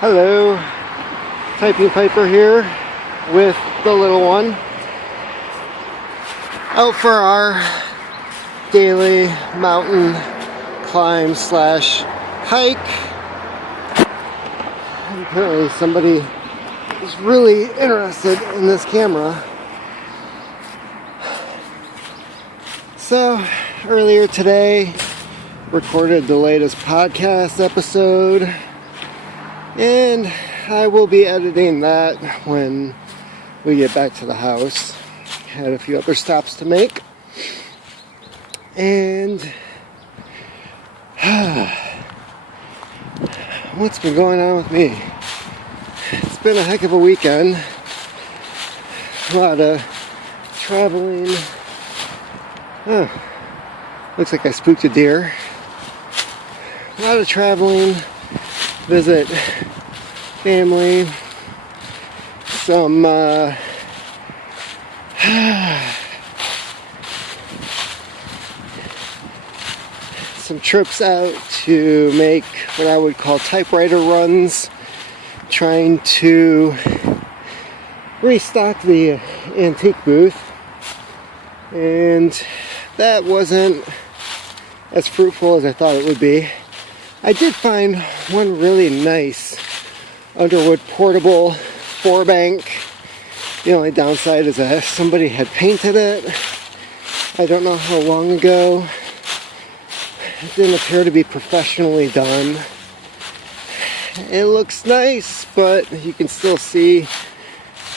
Hello, Typing Piper here with the little one. Out for our daily mountain climb slash hike. Apparently somebody is really interested in this camera. So earlier today, recorded the latest podcast episode. And I will be editing that when we get back to the house. Had a few other stops to make. And what's been going on with me? It's been a heck of a weekend. A lot of traveling. Looks like I spooked a deer. A lot of traveling. Visit family, some trips out to make what I would call typewriter runs, trying to restock the antique booth, and that wasn't as fruitful as I thought it would be. I did find one really nice Underwood portable 4-bank. The only downside is that somebody had painted it. I don't know how long ago. It didn't appear to be professionally done. It looks nice, but you can still see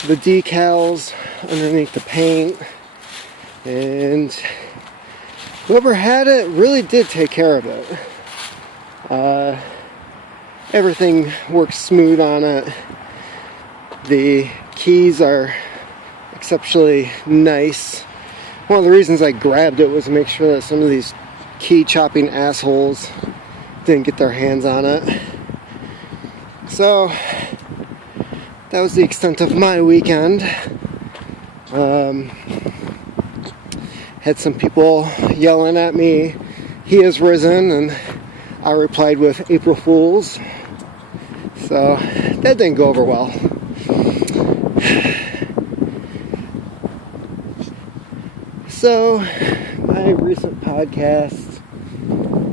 the decals underneath the paint. And whoever had it really did take care of it. Everything works smooth on it. The keys are exceptionally nice. One of the reasons I grabbed it was to make sure that some of these key chopping assholes didn't get their hands on it. So that was the extent of my weekend. Had some people yelling at me, "He has risen," and I replied with "April Fools." So that didn't go over well. So my recent podcast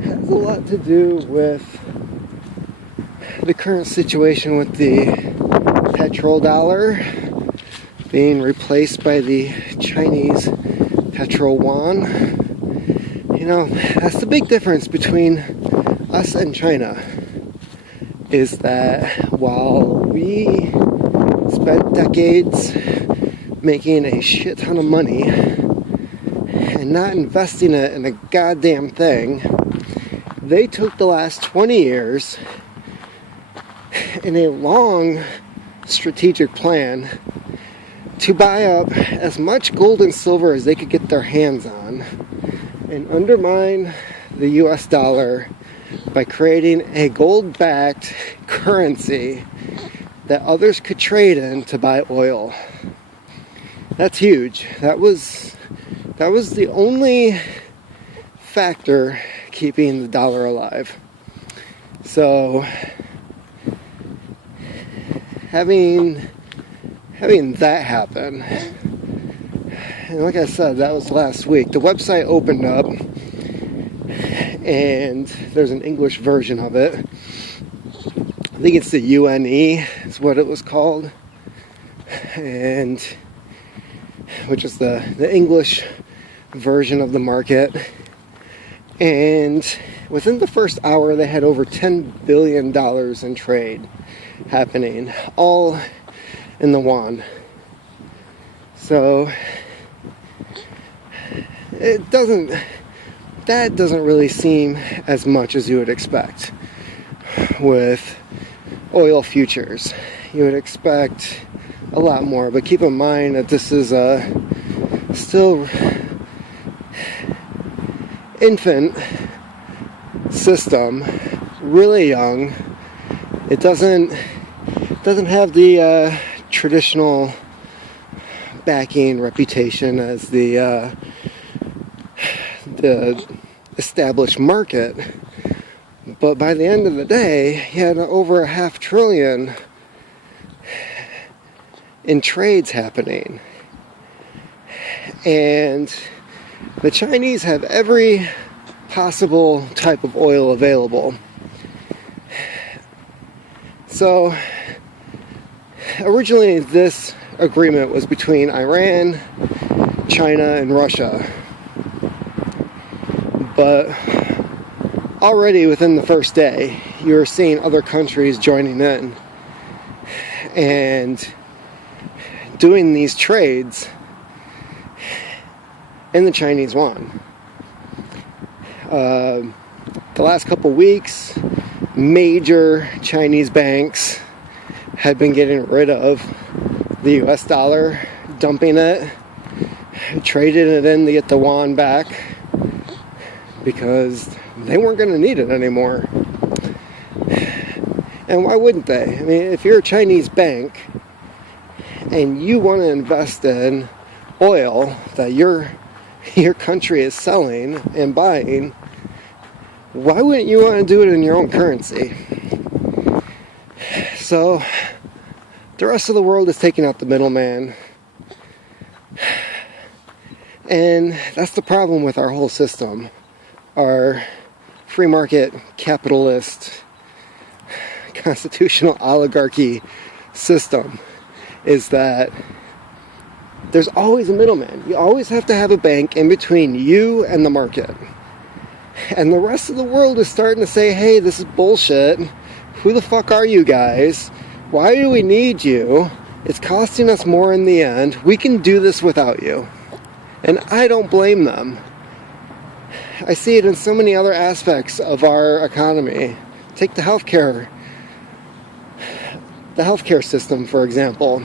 has a lot to do with the current situation with the petrodollar being replaced by the Chinese petro Yuan. You know, that's the big difference between us and China, is that while we spent decades making a shit ton of money and not investing it in a goddamn thing, they took the last 20 years in a long strategic plan to buy up as much gold and silver as they could get their hands on and undermine the US dollar by creating a gold-backed currency that others could trade in to buy oil. That's huge. That was the only factor keeping the dollar alive. So having that happen, and like I said, that was last week. The website opened up, and there's an English version of it. I think it's the Yuan is what it was called, and which is the English version of the market. And within the first hour, they had over $10 billion in trade happening, all in the Yuan. So that doesn't really seem as much as you would expect with oil futures. You would expect a lot more, but keep in mind that this is a still infant system, really young. It doesn't have the traditional backing reputation as the established market, But by the end of the day, you had over $500 billion in trades happening. And the Chinese have every possible type of oil available. So, originally this agreement was between Iran, China, and Russia. But already within the first day, you were seeing other countries joining in and doing these trades in the Chinese yuan. The last couple weeks, major Chinese banks had been getting rid of the US dollar, dumping it, trading it in to get the yuan back because they weren't going to need it anymore. And why wouldn't they? I mean, if you're a Chinese bank and you want to invest in oil that your country is selling and buying, why wouldn't you want to do it in your own currency? So the rest of the world is taking out the middleman. And that's the problem with our whole system. Our free market capitalist constitutional oligarchy system is that there's always a middleman. You always have to have a bank in between you and the market. And the rest of the world is starting to say, hey, this is bullshit. Who the fuck are you guys? Why do we need you? It's costing us more in the end. We can do this without you. And I don't blame them. I see it in so many other aspects of our economy. Take the healthcare system, for example.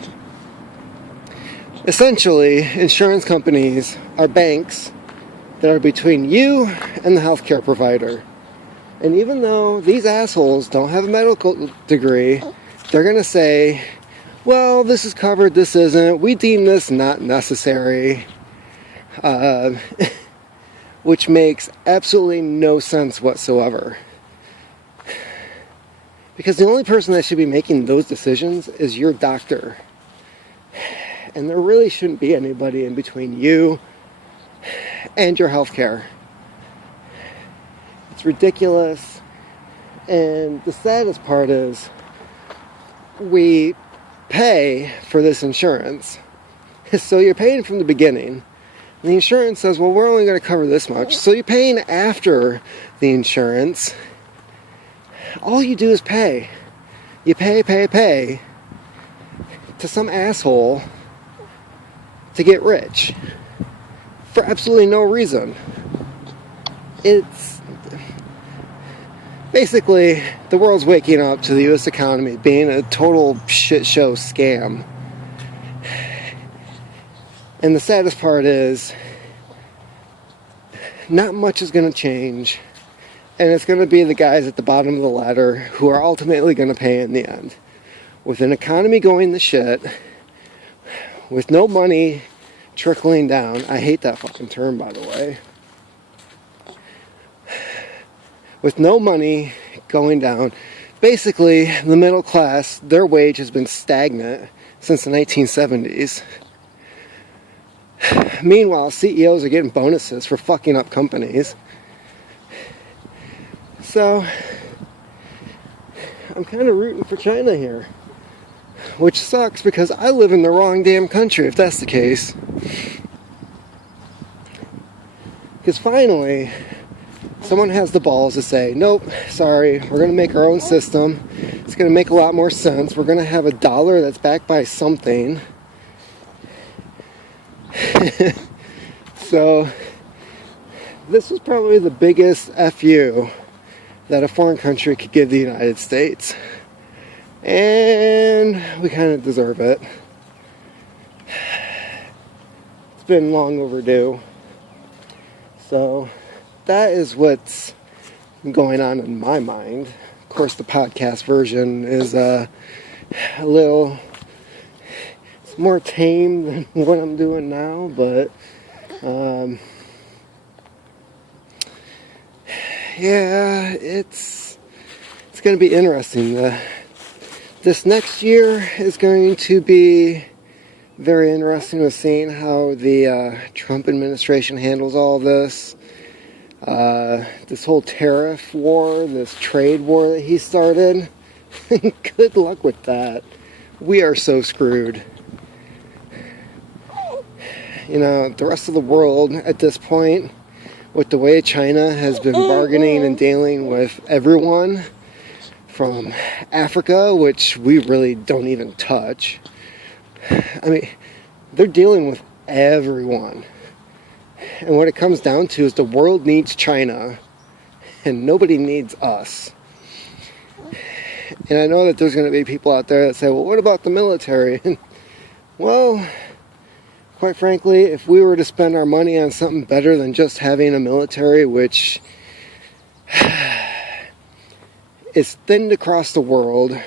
Essentially, insurance companies are banks that are between you and the healthcare provider. And even though these assholes don't have a medical degree, they're going to say, well, this is covered, this isn't. We deem this not necessary. Which makes absolutely no sense whatsoever. Because the only person that should be making those decisions is your doctor. And there really shouldn't be anybody in between you and your healthcare. It's ridiculous. And the saddest part is we pay for this insurance. So you're paying from the beginning. And the insurance says, well, we're only going to cover this much. So you're paying after the insurance. All you do is pay. You pay to some asshole to get rich for absolutely no reason. It's basically the world's waking up to the U.S. economy being a total shit show scam. And the saddest part is not much is going to change, and it's going to be the guys at the bottom of the ladder who are ultimately going to pay in the end. With an economy going to shit, with no money trickling down. I hate that fucking term, by the way. With no money going down, basically the middle class, their wage has been stagnant since the 1970s. Meanwhile, CEOs are getting bonuses for fucking up companies. So, I'm kind of rooting for China here. Which sucks because I live in the wrong damn country, if that's the case. Because finally, someone has the balls to say, nope, sorry, we're going to make our own system. It's going to make a lot more sense. We're going to have a dollar that's backed by something. So, this was probably the biggest FU that a foreign country could give the United States. And we kind of deserve it. It's been long overdue. So, that is what's going on in my mind. Of course, the podcast version is a little... it's more tame than what I'm doing now, but... yeah, it's going to be interesting. This next year is going to be very interesting with seeing how the Trump administration handles all this. This whole tariff war, this trade war that he started. Good luck with that. We are so screwed. You know, the rest of the world at this point, with the way China has been bargaining and dealing with everyone from Africa, which we really don't even touch. I mean, they're dealing with everyone. And what it comes down to is the world needs China, and nobody needs us. And I know that there's going to be people out there that say, well, what about the military? Well, quite frankly, if we were to spend our money on something better than just having a military, which is thinned across the world,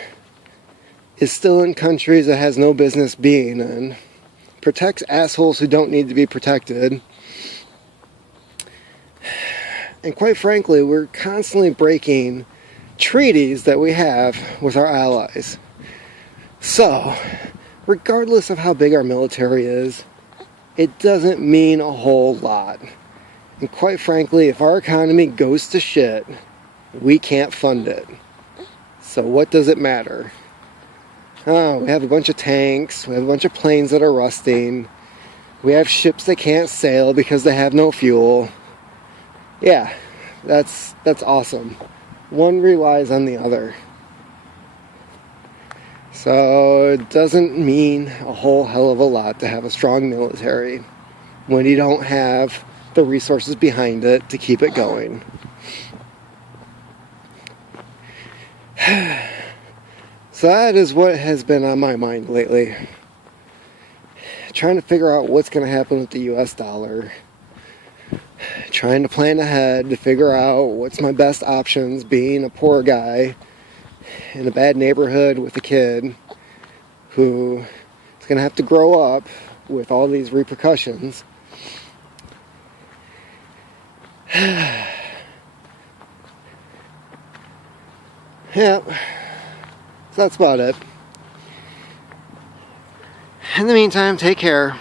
is still in countries that has no business being in, protects assholes who don't need to be protected, and quite frankly, we're constantly breaking treaties that we have with our allies. So, regardless of how big our military is, it doesn't mean a whole lot. And quite frankly, if our economy goes to shit, we can't fund it. So what does it matter? Oh, we have a bunch of tanks, we have a bunch of planes that are rusting, we have ships that can't sail because they have no fuel. Yeah, that's awesome. One relies on the other. So it doesn't mean a whole hell of a lot to have a strong military when you don't have the resources behind it to keep it going. So that is what has been on my mind lately. Trying to figure out what's going to happen with the US dollar. Trying to plan ahead to figure out what's my best options, being a poor guy in a bad neighborhood with a kid who is going to have to grow up with all these repercussions. Yeah, so that's about it. In the meantime, take care.